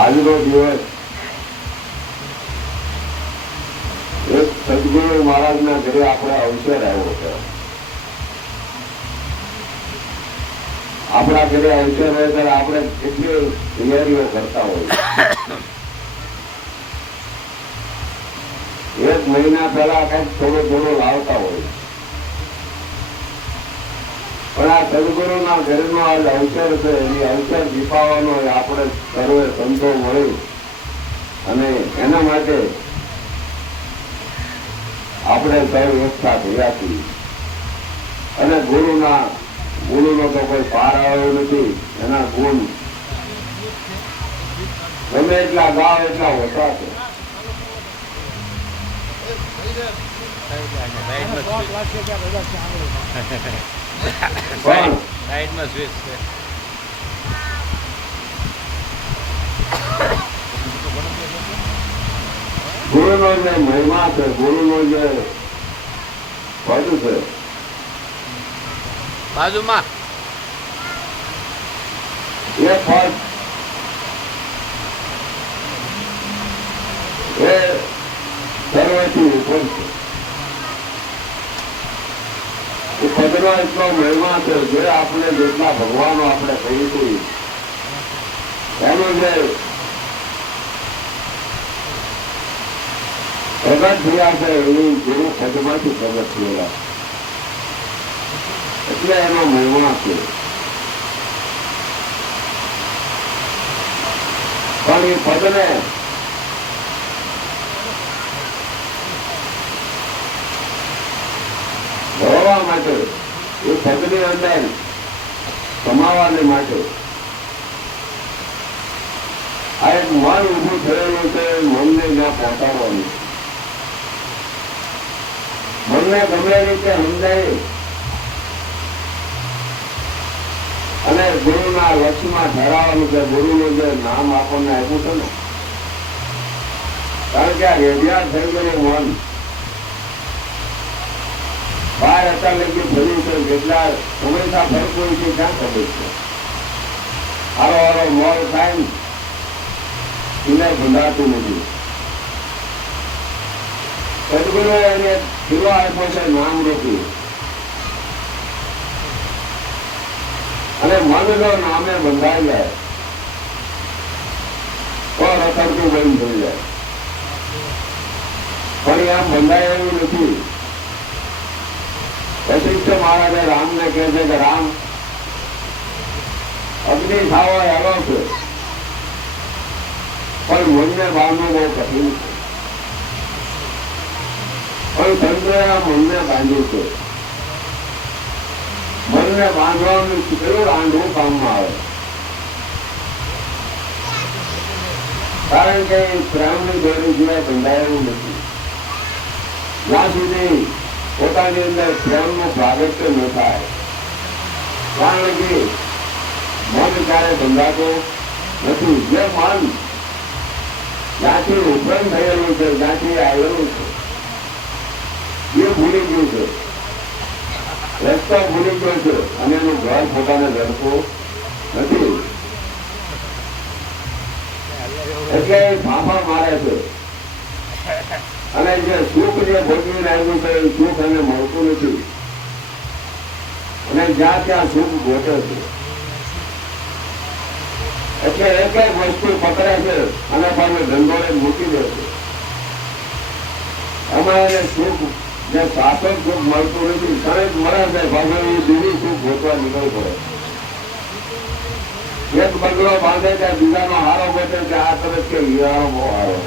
આજનો દિવસ એક સદગુરુ મહારાજના ઘરે આપણે અવસર આવ્યો છે. આપણા ઘરે અવસર હોય ત્યારે આપણે કેટલી તૈયારીઓ કરતા હોય. એક મહિના પહેલા કઈક થોડો થોડો લાવતા હોય. પણ આ સદગુરુના ઘરનો આજ અવસર છે. એની અવસર દીપાવાનો આપણે સર્વે સંતો મળી અને એના માટે આપણે સર્વ એકઠા થયા છીએ. અને ગુરુનો તો કોઈ પાર આવ્યો નથી. એના ગુણ ગમે એટલા ગાવ એટલા ઓછા છે. ગુરુનો જે મહિમા છે, ગુરુનો જે પદ છે, બાજુમાં એ પદ એ સર્વથી ઉપર છે. એ પદનો એટલો મહિમા છે. જે આપણે જેટલા ભગવાનો આપણે કહીશું એનો જે પ્રગટ થયા છે એની ગુરુ પદમાંથી પ્રગટ થયેલા એટલે એનો મહિમા છે. પણ એ પદને ભરવા માટે, એ પદની અંદર સમાવાને માટે આ એક મન ઉભું થયેલું છે. મનને જ્યાં પહોંચાડવાનું, મનને ગમે રીતે સમજાય અને ગુરુના લક્ષ્યમાં ઠરાવવાનું છે. ગુરુનું જે નામ આપણને આપ્યું છે ને, કારણ કે આ રેડિયા થઈ ગયેલું મન બહાર અત્યાર લગી ફર્યું છે. જેટલા હંમેશા ફરતું હોય છે ક્યાં ખબર છે. હારો મોડ થાય એને બંધાતું નથી. સદગુરુએ એને ખીલો આપ્યો છે નામ રૂપી. અને મનનો નામે બંધાઈ જાય તો રખડતું બંધ થઈ જાય. પણ આમ બંધાય એવું નથી. વશિષ્ઠ મહારાજે રામને કહે છે કે રામ, અગ્નિ ખાવો હેલો છે પણ મનને બાંધવું બહુ કઠિન છે. પણ ચંદ્રએ આ મનને બાંધ્યું છે. મનને બાંધવાનું કેટલું રાંધવું કામમાં આવે. કારણ કે પ્રેમની દોરી સિવાય બંધાયેલું નથી. જ્યાં સુધી પોતાની અંદર પ્રેમનું પ્રાગટ્ય ન થાય કારણ કે મન ક્યારે બંધાતો નથી. જે મન જ્યાંથી ઉત્પન્ન થયેલું છે, જ્યાંથી આવેલું છે, એ ભૂલી ગયું છે. રસ્તો ભૂલી ગયો છે અને એનું ઘર પોતાને જડતું નથી. એટલે એ ફાંફા મારે છે. અને જે સુખ જે ભોગવી રહ્યું છે એ સુખ એને મળતું નથી. અને જ્યાં ત્યાં સુખ ગોઠે છે. એટલે એક એક વસ્તુ પકડે છે અને પાછું ધંધોળે મૂકી દે છે. એમાં એને સુખ જે શાશ્વત સુખ મળતું નથી. ક્ષણિક મળે છે પાછળ એ બીજું સુખ ગોતવા નીકળવું પડે. એક બંગલો બાંધે ત્યાં બીજાનો હારો ગોતે છે. આ તરફ કે હીરાનો બહુ હારો.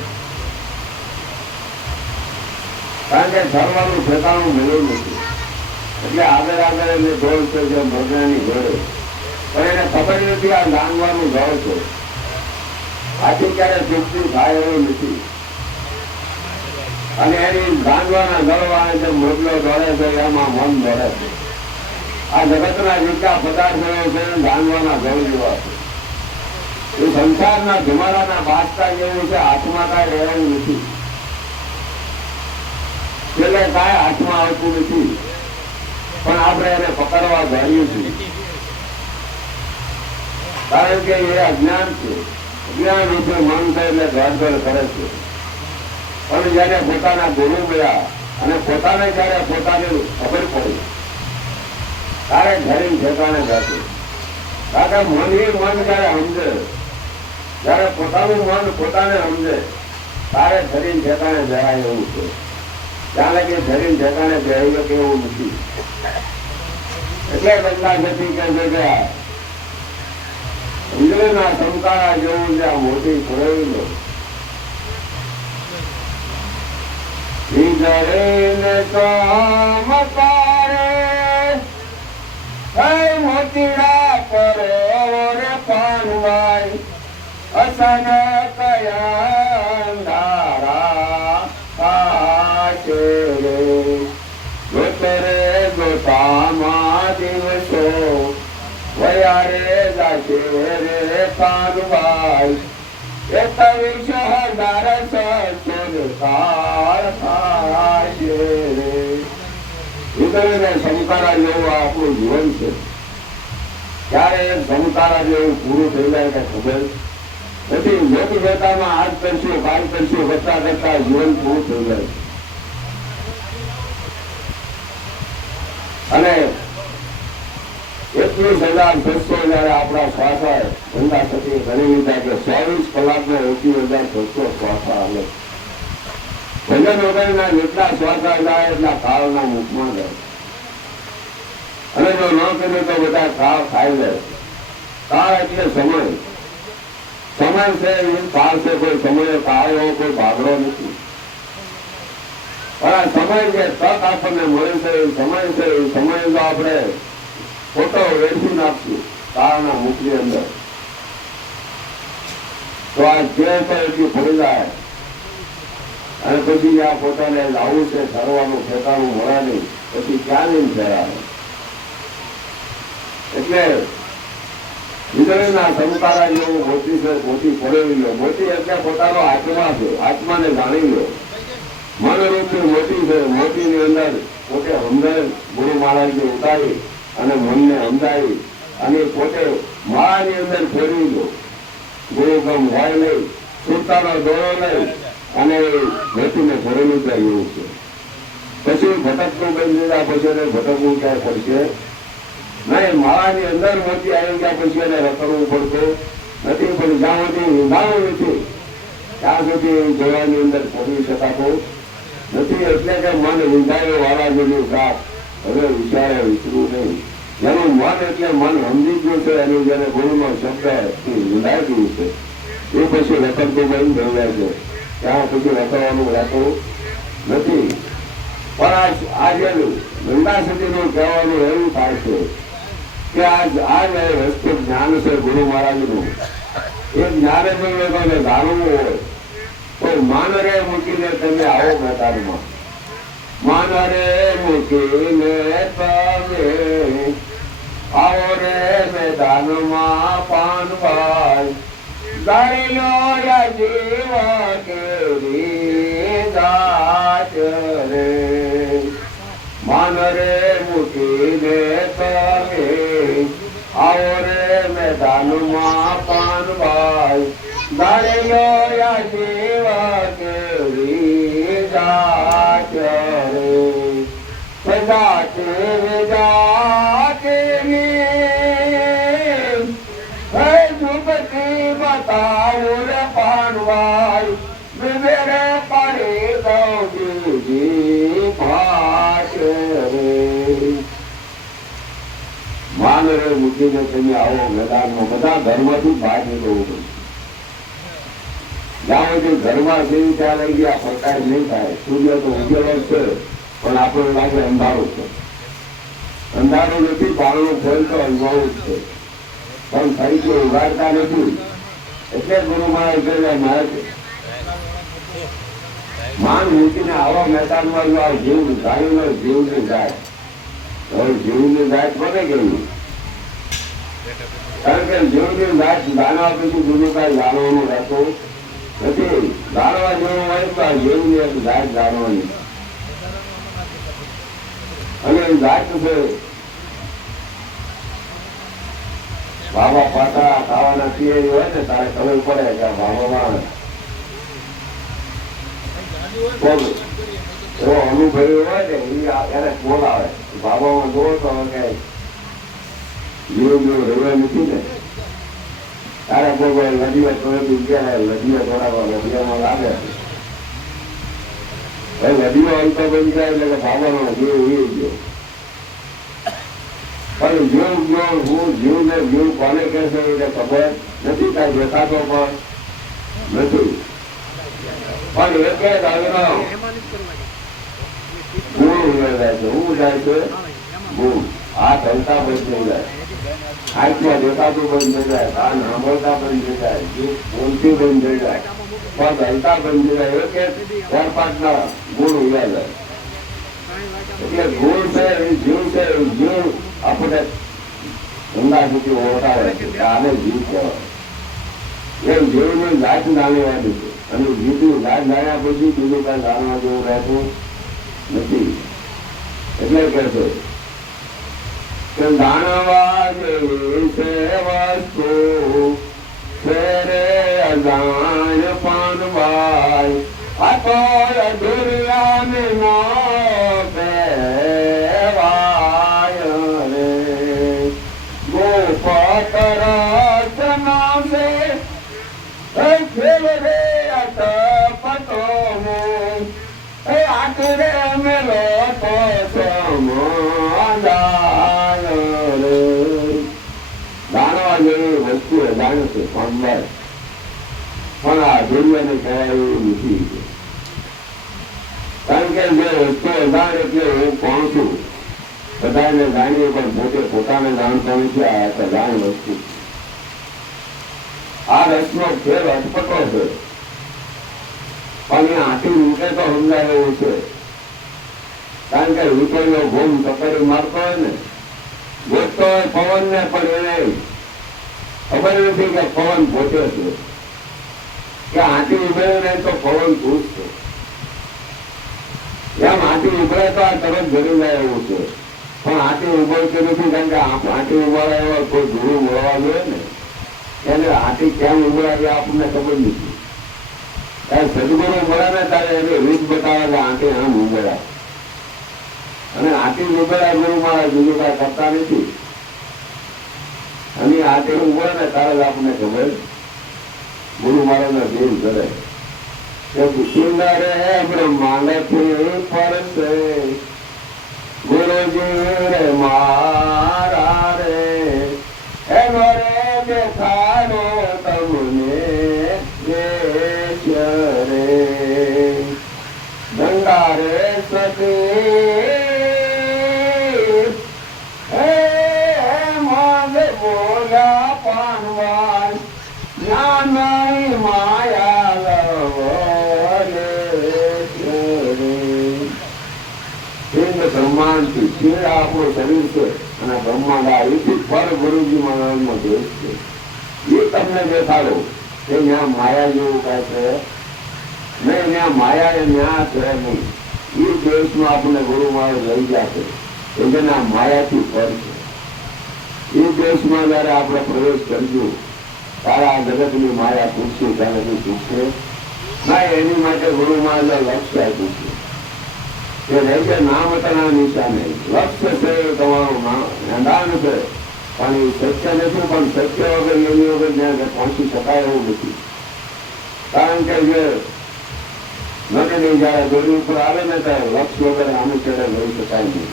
કારણ કે ઠરવાનું ઠેકાણું મળ્યું નથી. એટલે આગળ એને ઢોળ છે જે મરદાની ઘોડે. પણ એને ખબર નથી આ લાંગવાનું ઘર છે. આથી ક્યારે ચૂકતી થાય એવું નથી. અને એની ગાંધવાના ગળવાને જે મગલો દોડે છે એમાં મન દોડે છે. આ જગતના જેટલા પદાર્થો છે ગાંધવાના ગળ જેવા છે. એ સંસારના ધુમાડાના બાસતા જેવું છે. હાથમાં કાંઈ રહેવું નથી. એટલે કાંઈ હાથમાં આવતું નથી. પણ આપણે એને પકડવા ધારીએ છીએ કારણ કે એ અજ્ઞાન છે. જ્ઞાન રૂપે મન થાય એટલે ધડ કરે છે. પણ જયારે પોતાના ગુરુ મળ્યા અને પોતાને જયારે પોતાની ખબર પડી ત્યારે ઘરે ઠેકાણે જશે. કારણ કે મન એ મન જયારે સમજે, જયારે પોતાનું મન પોતાને સમજે તારે શરીર ઠેકાણે જવાય એવું છે. ત્યાં લગી શરીર ઠેકાણે જવાય કે એવું નથી. એટલે ગંગા જતી કે જગ્યા ઇન્દ્રના સંકારા જેવું છે આ મોટી ખોરેલો. ઇન્દ્રને કામકારે મોતીડા કરો રે પાનવાઈ અસન કયા ધારા પાછે રે ગોતરે ગોતામાં દિવસો વયા રે જાશે રે પાનવાઈ એક વિષહદાર સચોર થાશે રે. હૃદયને સમકારા જેવું આપણું જીવન છે. ક્યારે સમકારા જેવું પૂરું થઈ જાય કે ખબર નથી. લોક વેતામાં આજ કરશું કાલ કરશું કરતા કરતા જીવન પૂરું થઈ જાય. અને 21,600 જયારે આપણા શ્વાસા ધંધા થતી ઘણી લીધા કે 24 કલાકના 21,600 શ્વાસા હાલે. ભજન વગરના જેટલા શ્વાસા જાય એટલા કાળના મુખમાં જાય. અને જો ન કરે તો બધા કાળ ખાઈ લે. કાળ એટલે સમય. સમય છે એ કાળ છે. કોઈ સમય કાળ એવો કોઈ ભાગડો નથી. પણ આ સમય જે તક આપણને મળે છે એ સમય છે. એ સમય તો આપણે ખોટો વેઠી નાખશું કાળના મુખની અંદર તો આ જે એટલી ફરી જાય. અને પછી આ પોતાને લાવવું છે ઠરવાનું ઠેકાણું મળે નહીં પછી ક્યાં નહીં ઠેરાવે. એટલે વીજળીના સંકારા જેવું મોતી છે. મોતી ફોડેલી લો. મોતી એટલે પોતાનો આત્મા છે. આત્માને જાણી લો. મનરૂપી મોતી છે. મોતીની અંદર પોતે અંદર ગુરુ મહારાજને ઉતારી અને મનને સમજાવી અને પોતે માળાની અંદર ફેરવી લો. ગુરુ ગમ હોય નહીં, સુરતાનો દોરો નહીં અને મોતીને ફરેલું જાય એવું છે. પછી ભટકતું બની દીધા પછી એને ભટકવું ક્યાંય પડશે નહીં. માળાની અંદર મોતી આવી ગયા પછી એને રખડવું પડતું નથી. પણ જ્યાં સુધી ઊંધાણું નથી ત્યાં સુધી જોવાની અંદર ફરી શકાતું નથી. એટલે કે મન ઊંધાયો વાળા જેવું ગાત હવે વિચારે વિસરવું નહીં. જેનું મન એટલે મન સમજી ગયું છે એનું જેને ગુરુનો શબ્દ ઊંધાઈ ગયું છે એ પછી રખડતું બની ગયું છે. ત્યાં પછી રખડવાનું રહેતું નથી. પણ આજે ગંગા સુધીનું કહેવાનું એવું થાય છે કે આ રસ્તો જ્ઞાન છે ગુરુ મહારાજનું. એ જ્ઞાને પણ લોકોને જાણવું હોય તો માન રે મૂકીને તમે આવો મેદાનમાં. માન રે મૂકીને તમે આવો રે મેદાનમાં પાનભાઈ ગાડી લો જીવા કેરી દાચ રે. માન રે મૂકીને તમે આવો રે મેદાનમાં પાનભાઈ ગાડી લો જીવા કેરી દાચ રે. જાતે બતાવું રે પાનવાઈ વિવેરે પડી ગૌજી ભાષ રે. માન રે મૂકીને તમે આવો મેદાનમાં. બધા ઘરમાંથી બહાર નીકળવું પડશે. જ્યાં સુધી ઘરમાં જેવી ત્યાં લઈ ગયા પ્રકાશ નહીં થાય. સૂર્ય તો ઉજળો છે પણ આપણને લાગે અંધારું છે. અંધારું નથી, બારણું ખોલતો અંધારું જ છે પણ ફરીથી ઉગાડતા નથી. એટલે ગુરુ મહારાજ કહે મારે માન મૂકીને આવા મેદાનમાં જો આ જીવ ગાયું જીવની જાય હવે જીવની જાત બને ગયું. કારણ કે જીવની જાત જાણવા પછી બીજું કાંઈ જાણવાનું રહેતું નથી. જાણવા જેવું હોય તો આ જીવની એક જાત જાણવાની. અને જાત છે બાબા પાટા ખાવાના પીએ હોય ને તારે ખબર પડે કે બાબામાં એવો અનુભવી હોય ને એને બોલાવે બાબામાં જોવો તો કે જીવ રેવે નથી ને તારે કોઈ નદીઓ થોડી ગયા નદીઓ થોડા નદીઓમાં લાગે નદીઓ અંત બની જાય એટલે કે બાબાનો જીવ ઉડી ગયો. પણ જીવ ને જીવ કોને કે છે એટલે ખબર નથી, કાંઈ દેખાતો પણ નથી. પણ એ કે ગુણ જાય છે, હું જાય છે ગુણ. આ ધલતા બંધ થઈ જાય, આંખમાં દેખાતું બંધ થઈ જાય, કાન સાંભળતા બંધ થઈ જાય, બોલતી બંધ થઈ જાય, પણ ધલતા બંધ થઈ જાય. એ કે 4-5 ગુણ ઉડ્યા જાય. એટલે ગુણ છે એ જીવ છે, એ જીવ આપણે ઊંડા સુધી ઓળખાવે છે કે આને જીવ કહેવાય. એમ જીવની જાત જાણવાની છે, અને જીવની જાત જાણ્યા પછી બીજું કાંઈ જાણવા જેવું રહેતું નથી. એટલે કે છે કે જાણવા જેવી છે વસ્તુ છે રે અજાણ પાનવાય, આ તો દુર્યાને નો કહેવાય રે. ગોપતર જનાસે ખેલ રે અટપટો મો એ આખરે મેલો તો સમાદાય રે. જાણવા જેવી વસ્તુ એ જાણે છે પણ આ દુનિયાને કહેવાય એવું નથી. કારણ કે જે વસ્તુ જાણે એટલે હું કોણ છું બધાને જાણીએ પણ પોતે પોતાને જાણતા નથી. આ જાણ વસ્તુ આ રસનો ખેલ અટપટો છે પણ એ આંટી રૂટે તો સમજાય એવું છે. કારણ કે રૂટેલો ઘૂમ ટપરી મારતો હોય ને, ગોતતો હોય પવન ને, પણ એને ખબર નથી કે પવન પોતે છે કે આંટી ઉભરે નહીં તો પવન પૂછશે. એમ આંટી ઉભરે તો આ તરત ઘડી જાય એવું છે, પણ આંટી ઉભરતું નથી. કારણ કે આંટી ઉભરાય એવા કોઈ ગુરુ મળવા જોઈએ ને, એને આંટી કેમ ઉભરાય આપણને ખબર નથી. સદગુરુ મળે ને ત્યારે એને રીત બતાવે કે આંટી આમ ઉભરાય, અને આંટી ઉભરાય ગુરુ મારા બીજું કાંઈ કરતા નથી. અને આંટી ઉભરે ને ત્યારે જ આપણને ખબર ગુરુ મહારાજના દેવ કરે કે સુંદર બ્રહ્માંડથી પરસે ગુરુજી રે મારા રે એનો રે દેખાડો તમને દેશ રે. ગંગા રે સતી બોલા પાનવાન જ્ઞાન માયા બ્રહ્માંડથી શિવ આપણું શરીર છે અને બ્રહ્માંડ આ એથી પર ગુરુજી મહારાજનો દેશ છે. એ તમને દેખાડો કે ત્યાં માયા જેવું કાંઈ છે નહીં, ત્યાં માયા એ ન્યા છે નહીં. એ દેશમાં આપણને ગુરુ મહારાજ લઈ જશે કે જેના માયાથી પર છે. એ દેશમાં જયારે આપણે પ્રવેશ કરજો ત્યારે આ જગતની માયા પૂછશે ત્યારે શું પૂછશે ના. એની માટે ગુરુ મહારાજે લક્ષ્ય આપ્યું છે કે રહેજે નામતના નિશાને. લક્ષ્ય છે તમારું નાદાન છે પણ એ સત્ય નથી, પણ સત્ય વગર એની વગર ત્યાં પહોંચી શકાય એવું નથી. કારણ કે જે નદીની જયારે દોરી ઉપર આવે ને ત્યારે લક્ષ્ય વગર આમે ચડે લઈ શકાય નહીં.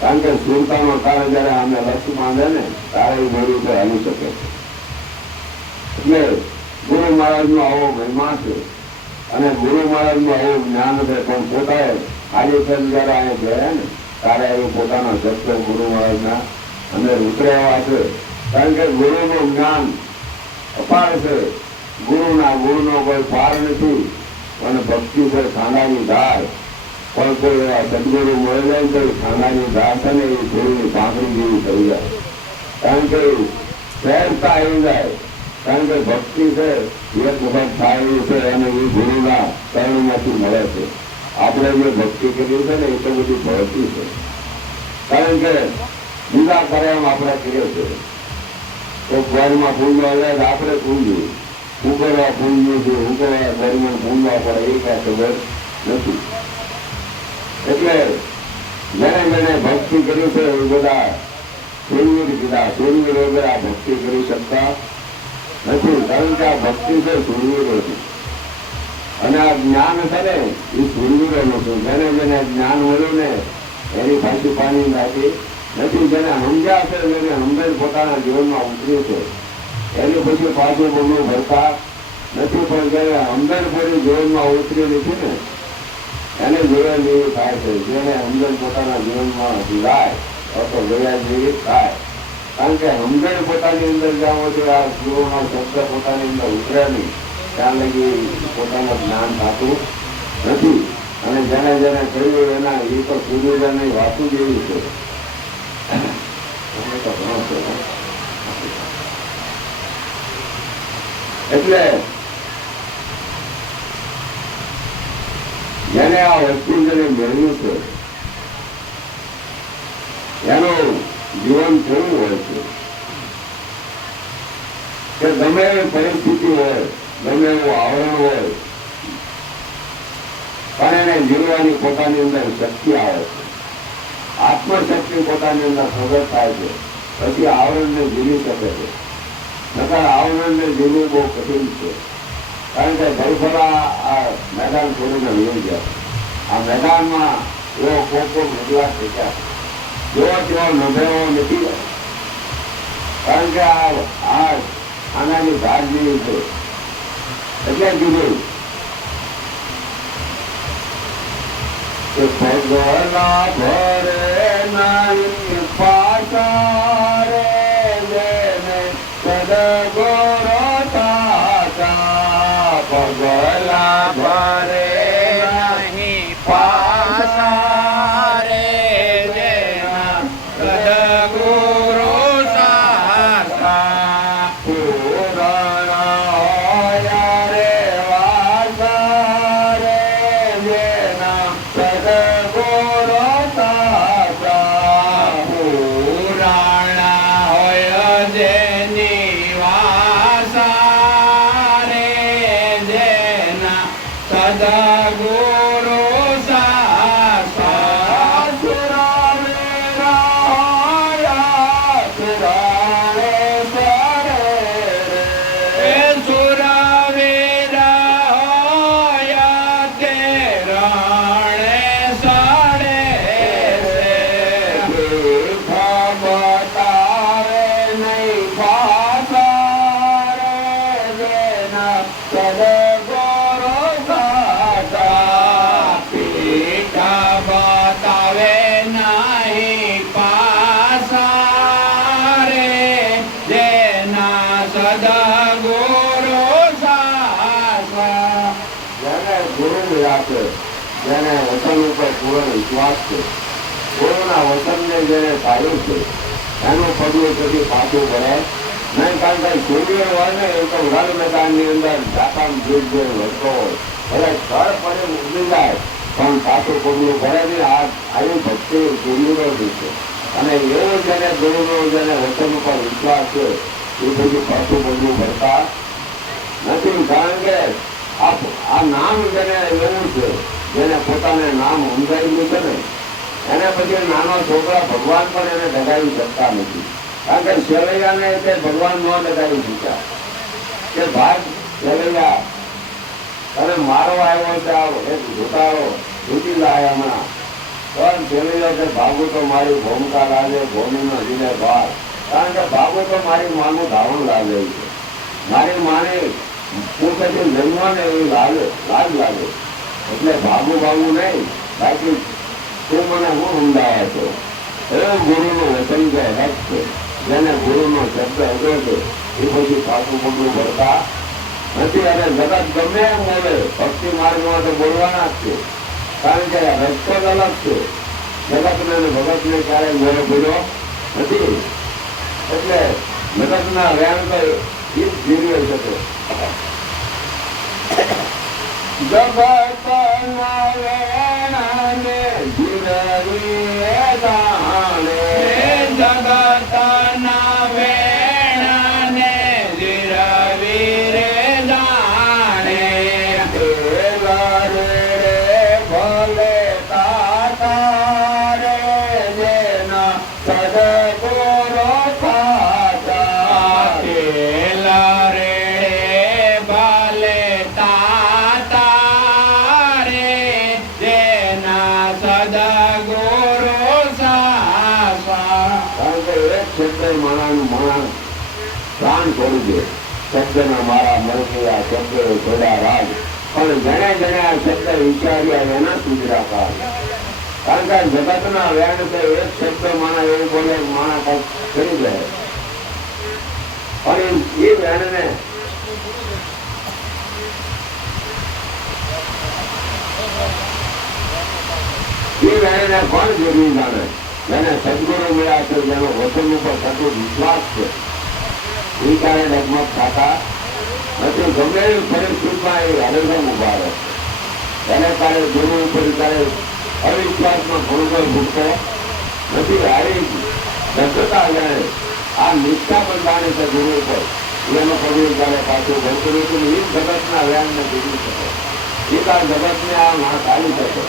કારણ કે સુરતાનો કાળ જયારે આમે લક્ષ્ય બાંધે ને ત્યારે એ દોરી ઉપર હાલી શકે છે. એટલે ગુરુ મહારાજનો આવો મહિમા છે અને ગુરુ મહારાજનું આવું જ્ઞાન છે. પણ પોતાએ આજે જયારે અહીંયા ગયા ને ત્યારે એવું પોતાના શબ્દ ગુરુ મહારાજના અંદર ઉતર્યા છે. કારણ કે ગુરુનું જ્ઞાન અપાર છે. ગુરુનો કોઈ પાર નથી. અને ભક્તિ છે ખાંડાની ધાર, પણ કોઈ એવા સદગુરુ મળે જાય તો ખાંડાની ધાર છે ને એ ગુરુની પાંખડી જેવી થઈ જાય. કારણ કે સહેજતા આવી જાય. કારણ કે ભક્તિ છે એક વખત થાય છે અને એ ગુરુના ચરણમાંથી મળે છે. આપણે જે ભક્તિ કરી છે ને એ તો બધી ભક્તિ છે. કારણ કે બીજા કર્મ આપણે કરીએ છે તો ઘરમાં ભૂલવા જાય આપણે ભૂલવું, ઉગરવા ભૂલવું છે, ઉગરવા દરમિયાન ભૂલવા પડે એ કાંઈ ખબર નથી. એટલે જેને જેને ભક્તિ કરી છે એ બધા સૂર્યવીર કીધા. સૂર્યવીર વગર આ ભક્તિ કરી શકતા નથી, કારણ કે આ ભક્તિ છે સૂર્યવીરોની. અને આ જ્ઞાન છે ને એ સૂર્યવીરોનું છે. જેને જેને જ્ઞાન મળ્યું ને એની પાછી પાણી નાખી નથી. જેને સમજ્યા છે, જેને સમજણ પોતાના જીવનમાં ઉતર્યું છે એની પછી પાછું બોલવું ભરતા નથી. પણ જેને સમજણ પૂરી જીવનમાં ઉતરેલી છે ને એને જોયા જેવી થાય છે. જેને સમજણ પોતાના જીવનમાં જાય તો જોયા જેવી થાય. કારણ કે સમજણ પોતાની અંદર જાઓ છે, આ જીવનો શબ્દ પોતાની અંદર ઉતરે નહીં ત્યાં લગી પોતાનું જ્ઞાન થતું નથી. અને જેને જેને કહ્યું એના એ તો સૂર્યની વાતું જેવી છે. એટલે જેને આ વસ્તુ જેને મેળવ્યું છે એનું જીવન કેવું હોય છે કે ગમે એવી પરિસ્થિતિ હોય, ગમે એવું આવરણ હોય, પણ એને જીવવાની પોતાની અંદર શક્તિ આવે છે. આત્મશક્તિ પોતાની અંદર પ્રગટ થાય છે. પછી આવરણને જીવી શકે છે. નકર આવરણને જીવવું બહુ કઠિન છે. કારણ કે ગરફરા આ મેદાન છોડીને લઈ ગયા. આ મેદાનમાં એવો કોકો નબળા થઈ ગયા, જેવો તેવો નબળો નથી. કારણ કે આ આનાની ધાર જેવી છે. એટલે કીધું કે પગલા ભરે નહીં પાછા રે જેને સદગુરુ સાચા. પગલા ભરે નહીં પાછા રે જેના સદગુરુ સાચા. પૂરણ હોય રે વાસા રે જેના સદગુરુ સાચા. પુરાણા હોય જેની વાસા રે જેના સદગુરુ સાચા. સુરાવેરા હોય સુરાવે સરે રે. સુરાવેરા હોય તે રણે સડે રે. બતાવે નહીં પાછા રે જેના સદગુરુ સાચા. પીઠા બતાવે નહીં પાછા રે જેના સદગુરુ સાચા. જેને ગુરુ મળ્યા છે, જેને વચન ઉપર પૂર્ણ વિશ્વાસ છે, ગુરુના વચનને જેને પાડ્યું છે એનું પગલું કદી પાછું પડે નહીં. કારણ કે સૂર્ય હોય ને એ તો રણ મેદાનની અંદર જાપાન જીવ જે વધતો હોય ભલે સ્થળ પડે ઉડી જાય પણ પાછું પગલું ભરે નહીં. આવી ભક્તિ ગુરુનો જ છે. અને એવું જેને ગુરુનો જેને વચન ઉપર વિશ્વાસ છે એ બધું પાછું પગલું ભરતા નથી. કારણ કે આ નામ જેને એવું છે, જેને પોતાને નામ સમજાયેલું છે ને એને પછી નાનો છોકરા ભગવાન પણ એને ડગાવી શકતા નથી. કારણ કે સેવૈયાને તે ભગવાન ન ડગાવી શક્યા કે ભાગ સેવૈયા તમે મારો આવ્યો છે, આવો એક જોતારો જૂટી લાયા હમણાં પણ સેવૈયા કે ભાગુ તો મારી ભૂમિકા લાગે, ભૂમિનો જીલે ભાગ. કારણ કે ભાગુ તો મારી માનું ધાવણ લાગે છે. મારી માને હું પછી જન્મ ને એવી લાજ લાગે. એટલે ભાગુ નહીં, બાકી તું મને હું સમજાવે છે. એવું ગુરુનું વચન જે હક છે, જેને ગુરુનો શબ્દ અગો છે એ પછી પાછું પગલું ભરતા નથી. અને જગત ગમે એમ બોલે ભક્તિ માર્ગમાં તો બોલવાના જ છે. કારણ કે રસ્તો જ અલગ છે. જગતને અને ભગતને ક્યારેય મોડો બોલ્યો નથી. એટલે જગતના વેણ તો એ જ જીવી શકે. જગતના વેણાને જીરવીએ જાણે. જગતના વેણાને શબ્દના મારા મરગયા શબ્દ થોડા રાજ પણ જણે જણે આ શબ્દ વિચાર્યા એના સુધરા કાળ. કારણ કે જગતના વ્યાણ છે એક શબ્દ માણા એવું બોલે માણા કઈક કરી જાય પણ એ વ્યાણને કોણ જરૂરી જાણે? જેને સદગુરુ મળ્યા છે, જેનો વચન ઉપર થતો વિશ્વાસ છે, એ કારણે ડગમગ થતા નથી. ગમે એવી પરિસ્થિતિમાં એ હરેસમ ઉભા રહે. એને કારણે ગુરુ ઉપર ત્યારે અવિશ્વાસમાં ઘણો ભૂખતો નથી. હારી દક્ષતા જાણે આ નિષ્ઠા પણ જાણે છે ગુરુ ઉપર, એનો પગલું ત્યારે પાછું ભરતું હતું. એ જગતના વ્યાનને જીવી શકે, એ કાળ જગતને આ માણસ ચાલી શકે.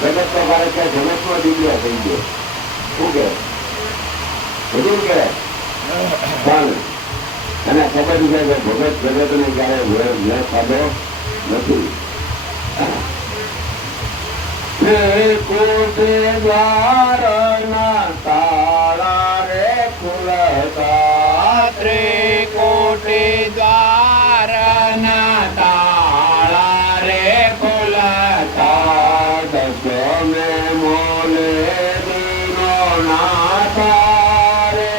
જગત તો મારે ક્યાં જગતમાં દીકરો થઈ ગયો. શું કે બધું કે પણ એને ખબર છે કે ભગત જગતને ક્યારે મેં ખાધો નથી. કોટે દ્વારના તાળા રે ખુલતા, ત્રિકોટે દ્વારના તાળા રે ખુલતા, દસમે મોલે દીનો નાથા રે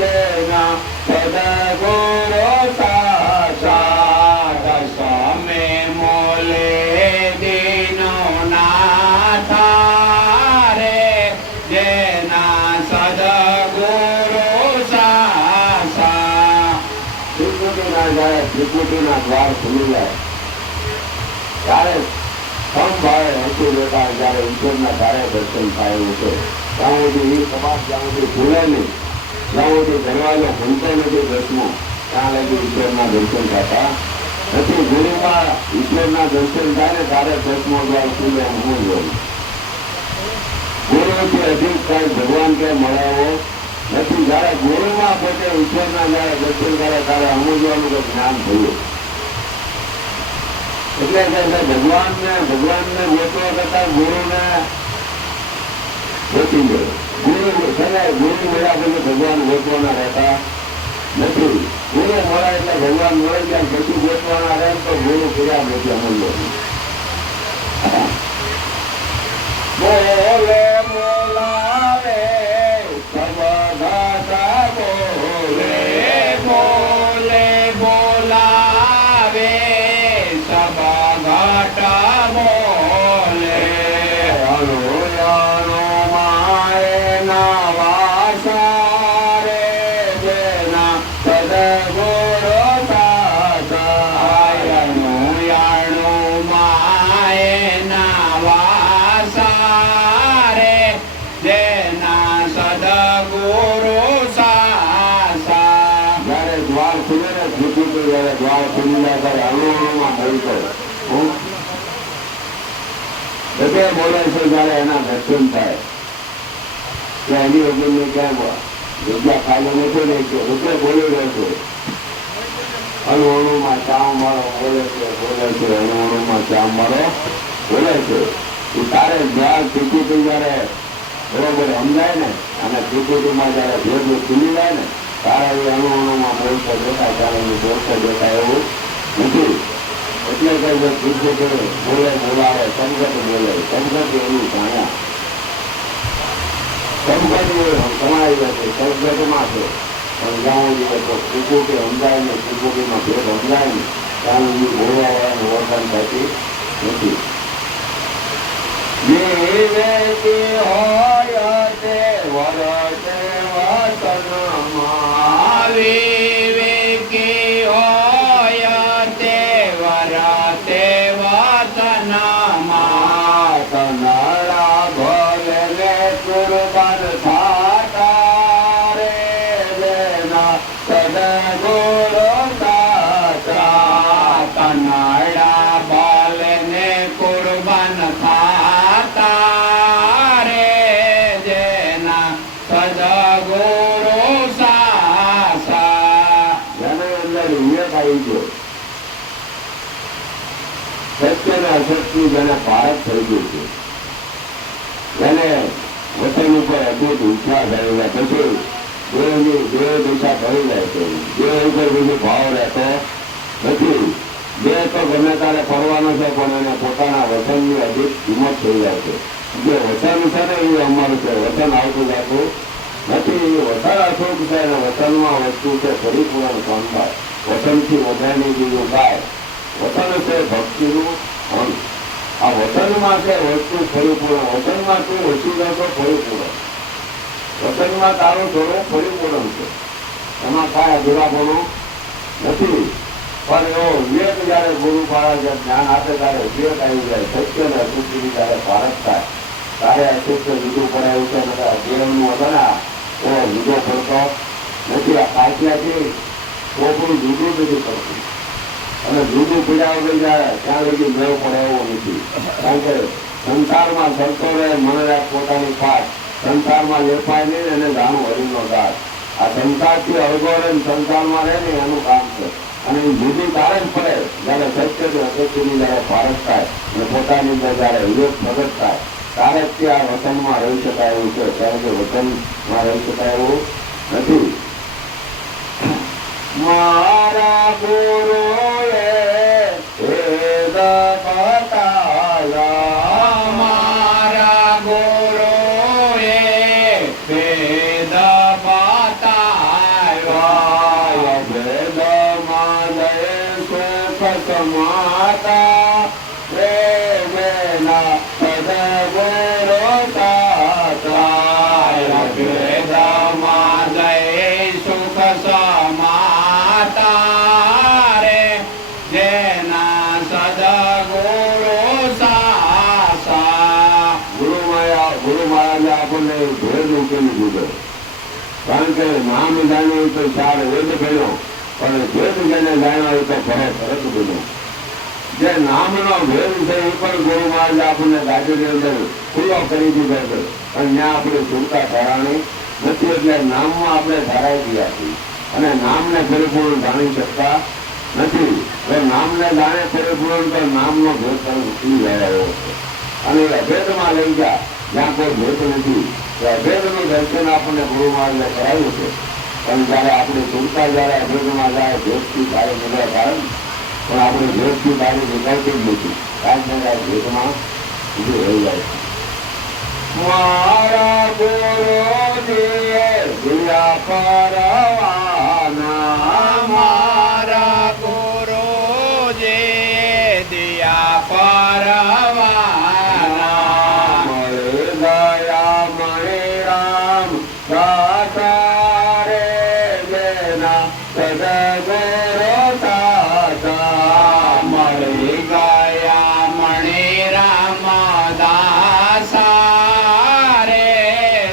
જેના સદગુરુ સાચા. દસમે મોલે દીનો નાથા રે જેના સદગુરુ સાસા. ત્રિકુટીના જયારે ત્રિકુટીના દ્વાર ખુલી જાય ત્યારે સમભાવે હસી લેતા જયારે ઈશ્વરના તારે દર્શન થાય છે. ત્યાં સુધી એ કબાટ જ્યાં સુધી ખુલે નહીં, જ્યાં સુધી દરવાજો ખુલતો નથી દસમો, ત્યાં લગી ઈશ્વરના દર્શન થતા નથી. ગુરુમાં ઈશ્વરના દર્શન થાય ને તારે દસમો દ્વાર ખુલે એમ હું જોયું. ગુરુથી અધિક કઈ ભગવાન કે મળાવો નથી. જયારે ગુરુમાં પોતે ઈશ્વરના જયારે દર્શન કરે ત્યારે સમજવાનું કે જ્ઞાન થયું. એટલે ભગવાનને ગોતવા કરતા ગુરુને ગોતી ગયો. ગુરુ મળ્યા પછી ભગવાન ગોતવાના રહેતા નથી. ગુરુ મળે એટલે ભગવાન મળે ત્યાં પછી ગોતવાના રહે તો ગુરુ કર્યા નથી અમૂલ્ય. બોલે બોલાવે સબદાતા બોલે, બોલે બોલાવે સબઘટ બોલે, અનુયાનો મારે નવાસા રે જેના સદગુરુ સાચા. યાણું માએ નાવાસા રે જેના સદગુરુ સાસા. જયારે દ્વાર ખુલે ને જીતી જયારે દ્વાર ખુલી જાય ત્યારે અણુમાં બોલતો બધે બોલે છે. જયારે એના દર્શન થાય કે એની વગરને ક્યાં જગ્યા ખાલી નથી ને કે બધે બોલી રહ્યો છે. અણુમાં ચામ મારો બોલે છે, અણુમાં ચામ મારો બોલે છે. એ તારે જ્યાં ચીકુટી જયારે બરોબર સમજાય ને અને ચીકુટીમાં જયારે ભેગું ખુલી જાય ને તારે એ અણુમાં બોલતા દેખાય, તારે બોલતા દેખાય એવું નથી. એટલે કઈ ચીકુટી બોલે બોલાવે સંગત બોલે, સંગત એનું જાણ્યા સંગત તમારી રહેશે સંગતમાં છે. પણ જ્યાં ચીકુટી સમજાય ને ચીકુટીમાં ભેદ સમજાય ને ત્યાં બોલવા વાળાનું વર્તન થતી નથી. વિવેકી હોય તે વરસે વતનમાં, વિવેકી હોય તે વરતે વતનમાં, તનડા ભલે ને કુરબાન થાતા રે જેના સદગુરુ સાચા. કનડા બાલને કુરબાન થાતા રે જેના સદગુરુ સાસા. જેના અંદર વિવેક આવી ગયો, સત્ય ને અસત્ય જેને ભારત થઈ ગયું છે, જેને વતન ઉપર અદભુત ઉત્સાહ થયેલા પછી દેહ દિશા ભરી જાય છે. દેહ ઉપર બીજો ભાવ રહેતો નથી. દેહ તો ગમે ત્યારે ફરવાનો છે, પણ એને પોતાના વચનની અધિક કિંમત થઈ જાય છે. જે વચન છે ને એ અમારું છે. વચન આવતું જતું નથી. વચન અશોક છે અને વચનમાં વસ્તુ છે પરિપૂર્ણ સંભાળ. વચનથી વધારેની બીજું કાય. વચન છે ભક્તિનું અંગ. આ વચનમાં છે વસ્તુ પરિપૂર્ણ. વચનમાં તું ઓછી જતો પરિપૂર્ણ. વચનમાં તારું સ્વરૂપ પરિપૂર્ણ છે. એમાં કાંઈ અધૂરાપણું નથી. પણ એવો વિવેક જયારે ગુરુ મહારાજ જ્ઞાન આપે ત્યારે વિવેક આવી જાય. સત્ય ને અસુખની જયારે પારખ થાય ત્યારે અસુખ્ય જુદું પડે એવું છે. દેવનું હતું ને એવો જુદો પડતો નથી. આ કાંઠિયાથી કોકનું જુદું નથી પડતું. અને જુદું પીડા વગર જાય ત્યાં લગી મેળ પડે એવું નથી. કારણ કે સંસારમાં સંતોરે મને પોતાની પાઠ સંસારમાં લેપાય નહીં અને જાણું હરિનો દાસ. આ સંસારથી અળગો રહે સંસારમાં રહે ને એનું કામ છે. અને એ જુદી તારે જ પડે જયારે સત્ય અસત્યની જયારે પારખ થાય અને પોતાની અંદર જયારે વિરોધ પ્રગટ થાય ત્યારે જ ત્યાં વચનમાં રહી શકાય એવું છે. ત્યારે કે વચનમાં રહી શકાય એવું નથી. મારા ગુરુએ વેદ બતાવ્યા, મારા ગુરુએ વેદ બતાવ્યા, વેદમાં જય સુખ સમાતા પ્રેમેના સદગુરુ સાતા. વેદમાં જય સુખ સમાતા રે જેના સદગુરુ સાસા. ગુરુ મહારાજે આપણને ભેદ ઉકેલી દીધો. કારણ કે નામ જાણ્યું તો ચાર વેદ ભણ્યો, પણ ભેદ જેને જાણ્યો તો ફરક બન્યો. જે નામનો ભેદ છે એ પણ ગુરુ મહારાજે આપણને ગાડીની અંદર ખુલ્લો કરી દીધો છે. અને ત્યાં આપણે ચિંતા ધરાણી નથી. એટલે નામમાં આપણે ધરાઈ ગયા છીએ અને નામને પરિપૂર્ણ જાણી શકતા નથી. જો નામને જાણે પરિપૂર્ણ તો નામનો ભેદ પણ ઉઠી રહ્યો છે. અને અભેદમાં લઈ ગયા જ્યાં કોઈ ભેદ નથી. અભેદનું દર્શન આપણને ગુરુ મહારાજે કરાવ્યું છે. પણ જયારે આપણી ચિંતા જયારે અભેદમાં જાય ભેદથી તારે નીકળે કારણ પણ આપણે ભેદથી તારે નીકળતી જ નથી. કારણ કે ભેદમાં ઉભી રહી જાય છે. મારા ગુરુજીએ દિયા પરવાના, મારા ગુરુજે દિયા પરવાના, મળે દયા મળે રામ દાતા રે જેના સદગુરુ દાતા. મળી ગયા મણિ રામદાસા રે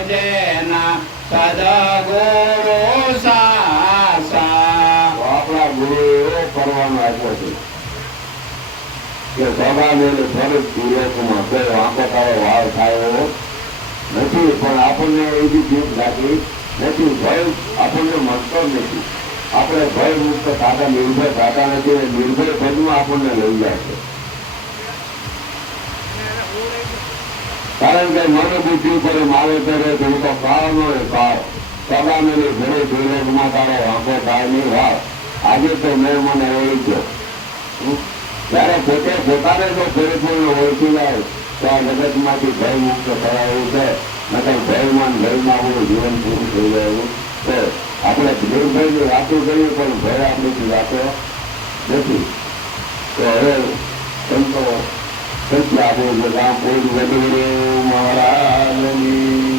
જેના સદગુરુ સાસા. આપણા ગુરુ એવો કરવાનો આપ્યો છે કે સભાને ફરજ વિવેકમાં કોઈ વાંકો તારો વાવ થાય એવો નથી. પણ આપણને એવી જીત લાગી નથી. ભય આપણને મળતો નથી. આપણે ભય મુક્ત થતા નિર્ભય થતા નથી. અને નિર્ભય પદમાં આપણને લઈ જાય છે. કારણ કે મને બુદ્ધિ ઉપર મારે કરે તો હું તો કાળનો એ કાળ સદાને ઘરે વિવેકમાં તારો વાંકો થાય નહીં વાવ. આજે તો મેં મને ઓળખ્યો. જયારે પોતે પોતાને જો પરિપૂર્ણ ઓળખી જાય તો આ જગતમાંથી ભય મુક્ત થવાયું છે. નકર ભયમાં ભયમાં આપણું જીવન પૂરું થઈ ગયું છે. આપણે નિર્ભયની વાતો કરીએ પણ ભય આપણેથી વાતો નથી. તો હવે સંતો સત્ય આપણું ગામ કોઈ વધુ મહારાજની